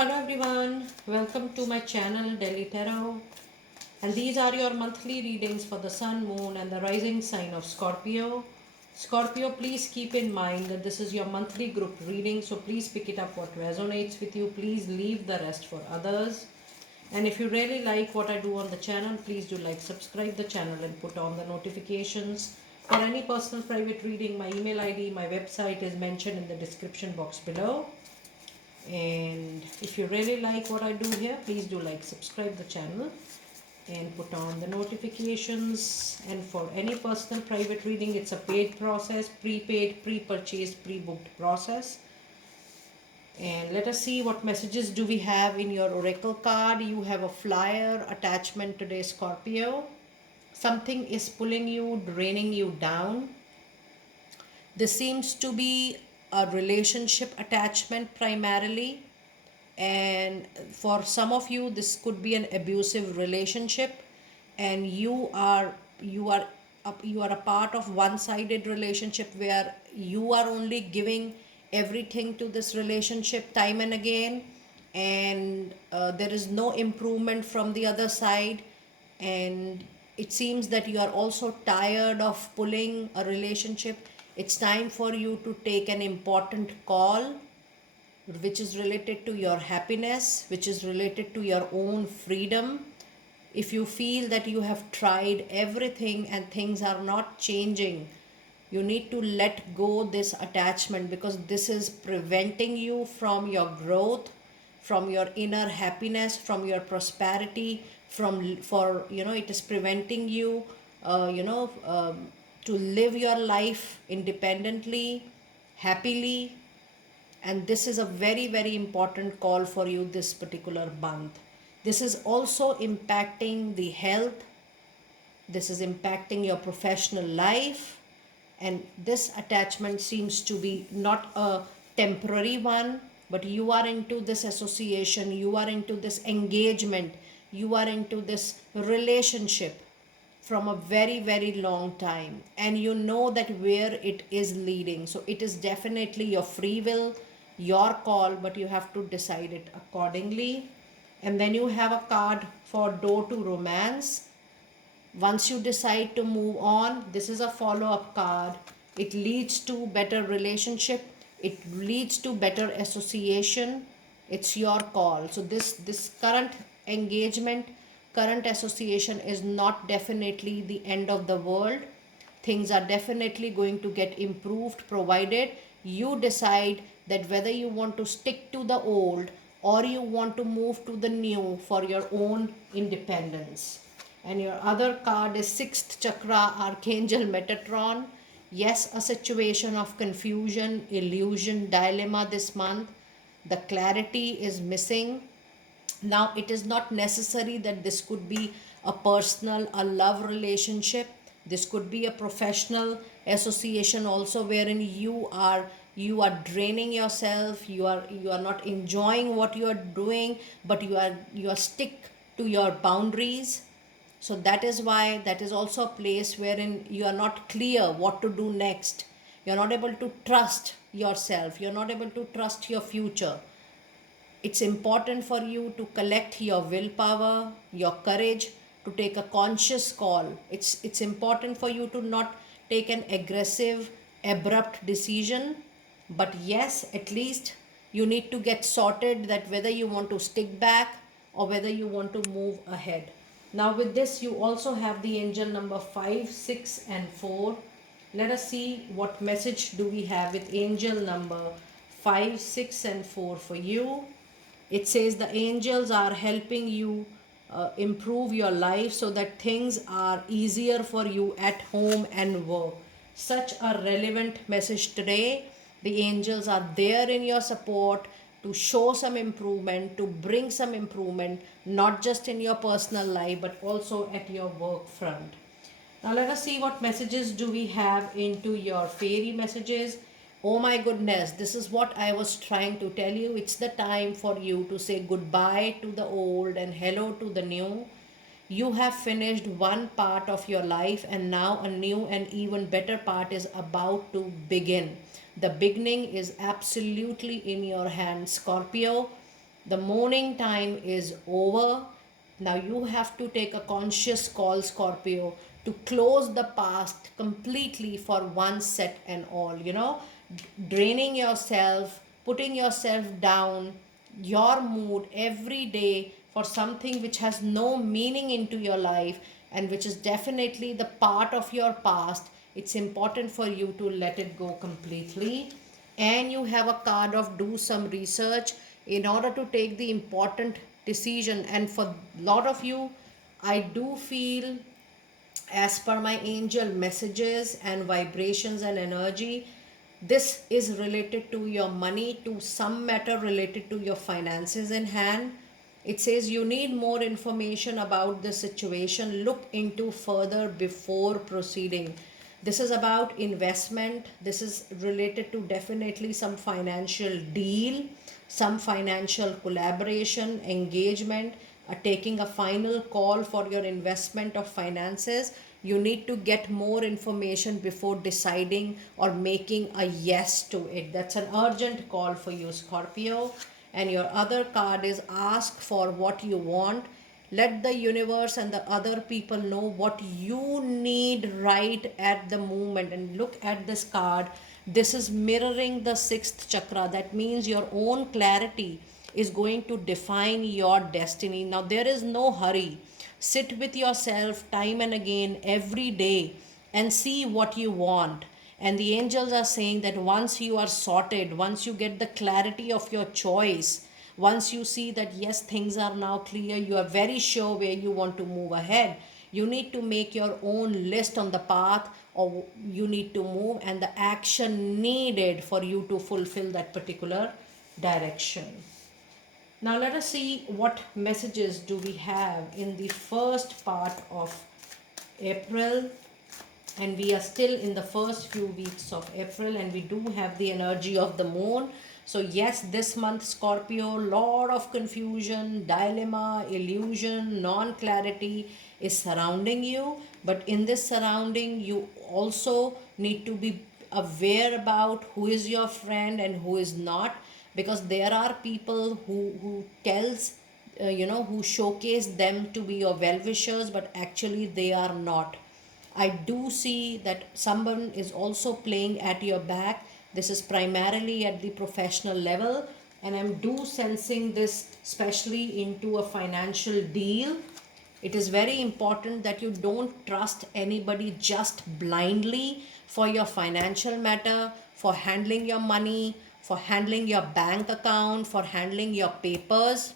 Hello everyone, welcome to my channel Delhi Tarot, and these are your monthly readings for the Sun, Moon and the rising sign of Scorpio. Scorpio, please keep in mind that this is your monthly group reading, so please pick it up what resonates with you. Please leave the rest for others. And if you really like what I do on the channel, please do like, subscribe the channel and put on the notifications. For any personal private reading, my email ID, my website is mentioned in the description box below. And if you really like what I do here, please do like, subscribe the channel and put on the notifications. And for any personal private reading, it's a paid process, prepaid, pre-purchased, pre-booked process. And let us see what messages do we have in your oracle card. You have a flyer attachment today, Scorpio. Something is pulling you, draining you down. This seems to be a relationship attachment primarily, and for some of you this could be an abusive relationship, and you are a part of one-sided relationship where you are only giving everything to this relationship time and again, and there is no improvement from the other side. And it seems that you are also tired of pulling a relationship. It's time for you to take an important call which is related to your happiness, which is related to your own freedom. If you feel that you have tried everything and things are not changing, you need to let go this attachment, because this is preventing you from your growth, from your inner happiness, from your prosperity, it is preventing you to live your life independently, happily. And this is a very, very important call for you this particular month. This is also impacting the health, this is impacting your professional life, and this attachment seems to be not a temporary one, but you are into this association, you are into this engagement, you are into this relationship from a very, very long time, and you know that where it is leading. So it is definitely your free will, your call, but you have to decide it accordingly. And then you have a card for door to romance. Once you decide to move on, this is a follow-up card. It leads to better relationship, it leads to better association. It's your call. So this current engagement, current association is not definitely the end of the world. Things are definitely going to get improved, provided you decide that whether you want to stick to the old or you want to move to the new for your own independence. And your other card is sixth chakra, Archangel Metatron. Yes, a situation of confusion, illusion, dilemma this month. The clarity is missing. Now, it is not necessary that this could be a personal, a love relationship. This could be a professional association also, wherein you are draining yourself, you are not enjoying what you are doing, but you are stick to your boundaries. So that is why that is also a place wherein you are not clear what to do next. You're not able to trust yourself, you're not able to trust your future. It's important for you to collect your willpower, your courage to take a conscious call. It's important for you to not take an aggressive, abrupt decision. But yes, at least you need to get sorted that whether you want to stick back or whether you want to move ahead. Now with this, you also have the angel number 5, 6 and 4. Let us see what message do we have with angel number 5, 6 and 4 for you. It says the angels are helping you improve your life so that things are easier for you at home and work. Such a relevant message today. The angels are there in your support to show some improvement, to bring some improvement, not just in your personal life, but also at your work front. Now let us see what messages do we have into your fairy messages. Oh my goodness, this is what I was trying to tell you. It's the time for you to say goodbye to the old and hello to the new. You have finished one part of your life, and now a new and even better part is about to begin. The beginning is absolutely in your hands, Scorpio. The mourning time is over. Now you have to take a conscious call, Scorpio, to close the past completely for one set and all. Draining yourself, putting yourself down, your mood every day for something which has no meaning into your life and which is definitely the part of your past. It's important for you to let it go completely. And you have a card of do some research in order to take the important decision. And for a lot of you, I do feel, as per my angel messages and vibrations and energy, this is related to your money, to some matter related to your finances in hand. It says you need more information about the situation, look into further before proceeding. This is about investment. This is related to definitely some financial deal, some financial collaboration, engagement, taking a final call for your investment of finances. You need to get more information before deciding or making a yes to it. That's an urgent call for you, Scorpio. And your other card is ask for what you want. Let the universe and the other people know what you need right at the moment. And look at this card. This is mirroring the sixth chakra. That means your own clarity is going to define your destiny. Now, there is no hurry. Sit with yourself time and again every day and see what you want. And the angels are saying that once you are sorted, once you get the clarity of your choice, once you see that yes, things are now clear, you are very sure where you want to move ahead, you need to make your own list on the path, or you need to move and the action needed for you to fulfill that particular direction. Now let us see what messages do we have in the first part of April. And we are still in the first few weeks of April, and we do have the energy of the moon. So yes, this month, Scorpio, lot of confusion, dilemma, illusion, non-clarity is surrounding you. But in this surrounding, you also need to be aware about who is your friend and who is not, because there are people who tells who showcase them to be your well-wishers, but actually they are not. I do see that someone is also playing at your back. This is primarily at the professional level, and I'm do sensing this especially into a financial deal. It is very important that you don't trust anybody just blindly for your financial matter, for handling your money, for handling your bank account, for handling your papers.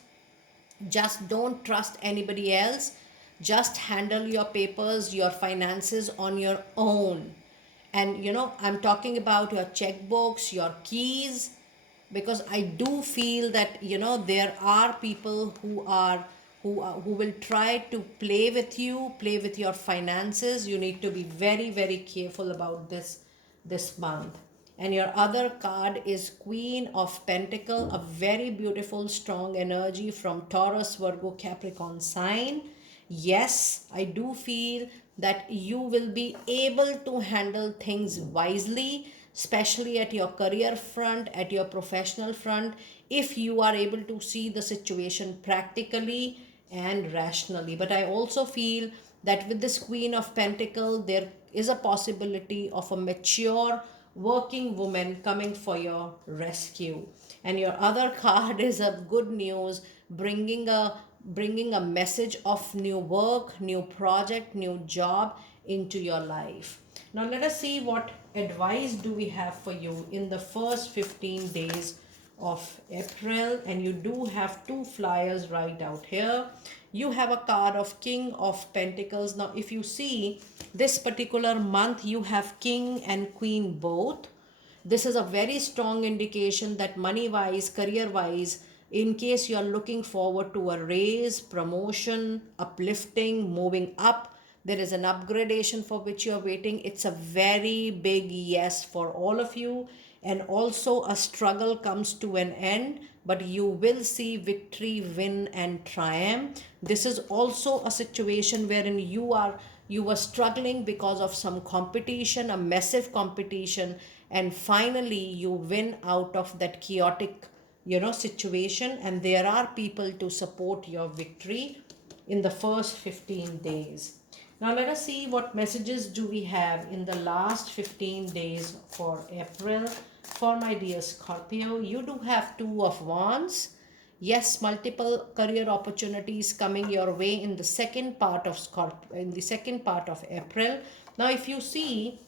Just don't trust anybody else. Just handle your papers, your finances on your own. And I'm talking about your checkbooks, your keys, because I do feel that there are people who will try to play with you, play with your finances. You need to be very, very careful about this month. And your other card is Queen of Pentacle, a very beautiful, strong energy from Taurus, Virgo, Capricorn sign. Yes, I do feel that you will be able to handle things wisely, especially at your career front, at your professional front, if you are able to see the situation practically and rationally. But I also feel that with this Queen of Pentacle, there is a possibility of a mature working woman coming for your rescue. And your other card is a good news, bringing a message of new work, new project, new job into your life. Now let us see what advice do we have for you in the first 15 days of April. And you do have two flyers right out here. You have a card of King of Pentacles. Now if you see this particular month, you have King and Queen both. This is a very strong indication that money wise, career wise, in case you are looking forward to a raise, promotion, uplifting, moving up, there is an upgradation for which you are waiting. It's a very big yes for all of you. And also a struggle comes to an end, but you will see victory, win and triumph. This is also a situation wherein you were struggling because of some competition, a massive competition, and finally you win out of that chaotic situation, and there are people to support your victory in the first 15 days. Now let us see what messages do we have in the last 15 days for April. For my dear Scorpio, you do have Two of Wands. Yes, multiple career opportunities coming your way in the second part of April. Now if you see,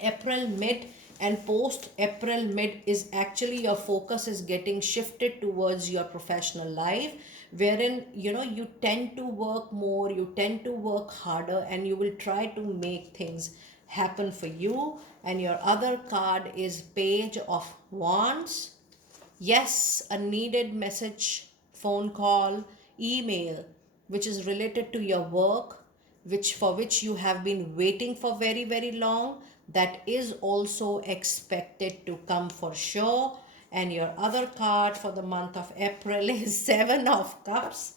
April mid and post April mid is actually your focus is getting shifted towards your professional life, wherein you tend to work more, you tend to work harder, and you will try to make things happen for you. And your other card is Page of Wands. Yes, a needed message, phone call, email, which is related to your work, which you have been waiting for very, very long, that is also expected to come for sure. And your other card for the month of April is Seven of Cups.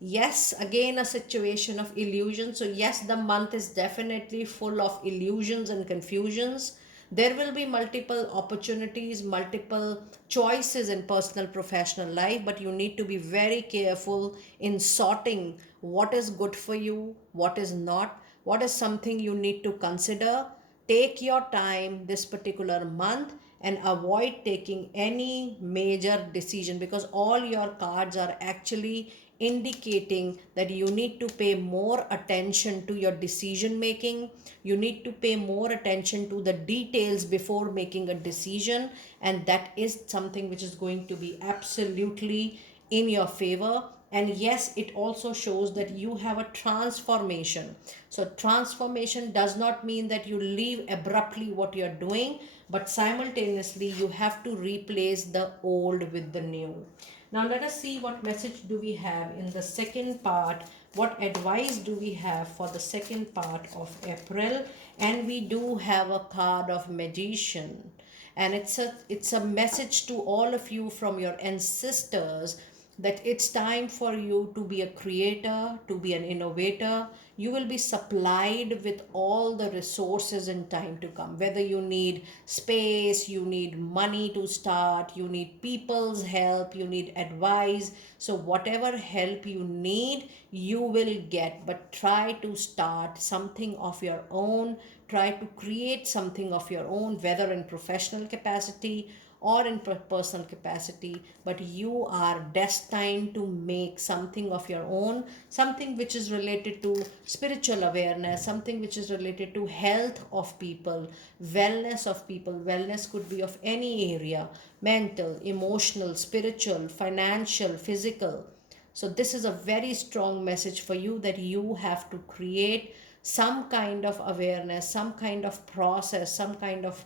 Yes, again a situation of illusion. So yes, the month is definitely full of illusions and confusions. There will be multiple opportunities, multiple choices in personal professional life, but you need to be very careful in sorting what is good for you, what is not, what is something you need to consider. Take your time this particular month and avoid taking any major decision, because all your cards are actually indicating that you need to pay more attention to your decision making. You need to pay more attention to the details before making a decision, and that is something which is going to be absolutely in your favor. And yes, it also shows that you have a transformation. So transformation does not mean that you leave abruptly what you're doing, but simultaneously you have to replace the old with the new. Now let us see what message do we have in the second part. What advice do we have for the second part of April? And we do have a card of Magician, and it's a message to all of you from your ancestors that it's time for you to be a creator, to be an innovator. You will be supplied with all the resources in time to come. Whether you need space, you need money to start, you need people's help, you need advice. So, whatever help you need, you will get. But try to start something of your own, try to create something of your own, whether in professional capacity or in personal capacity, but you are destined to make something of your own, something which is related to spiritual awareness, something which is related to health of people, wellness of people. Wellness could be of any area: mental, emotional, spiritual, financial, physical. So this is a very strong message for you that you have to create some kind of awareness, some kind of process, some kind of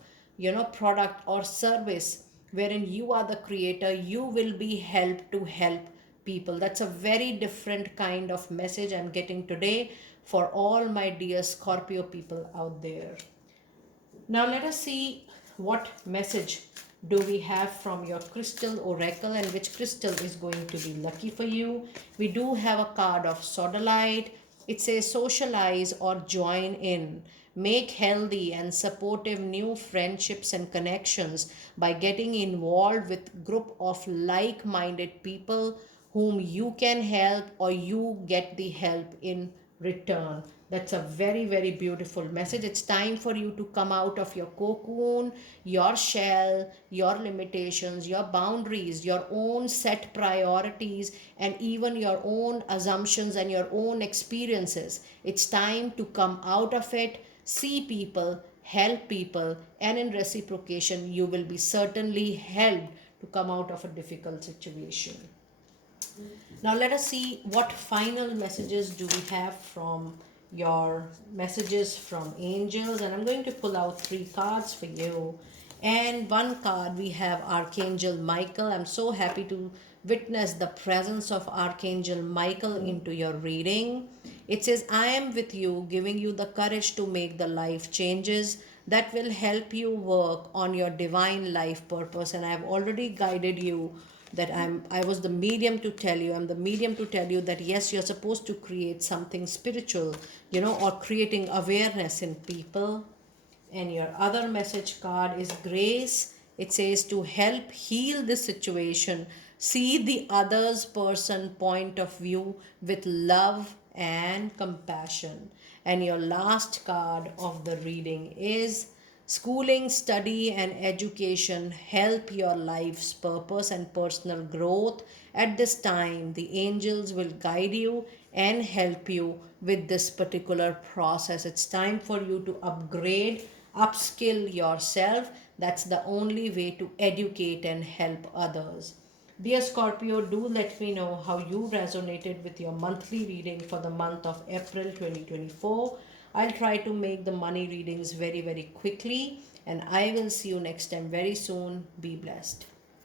product or service wherein you are the creator. You will be helped to help people. That's a very different kind of message I'm getting today for all my dear Scorpio people out there. Now let us see what message do we have from your crystal oracle, and which crystal is going to be lucky for you. We do have a card of sodalite. It says socialize or join in. Make healthy and supportive new friendships and connections by getting involved with group of like-minded people whom you can help, or you get the help in return. That's a very, very beautiful message. It's time for you to come out of your cocoon, your shell, your limitations, your boundaries, your own set priorities, and even your own assumptions and your own experiences. It's time to come out of it, see people, help people, and in reciprocation, you will be certainly helped to come out of a difficult situation. Now let us see what final messages do we have from your messages from angels. And I'm going to pull out 3 cards for you. And one card we have Archangel Michael. I'm so happy to witness the presence of Archangel Michael into your reading. It says, I am with you, giving you the courage to make the life changes that will help you work on your divine life purpose. And I have already guided you that I was the medium to tell you. I'm the medium to tell you that yes, you're supposed to create something spiritual, or creating awareness in people. And your other message card is grace It says to help heal this situation, see the other's person point of view with love and compassion. And your last card of the reading is schooling, study, and education help your life's purpose and personal growth. At this time, the angels will guide you and help you with this particular process. It's time for you to upgrade, upskill yourself. That's the only way to educate and help others. Dear Scorpio, do let me know how you resonated with your monthly reading for the month of April 2024. I'll try to make the money readings very, very quickly, and I will see you next time very soon. Be blessed.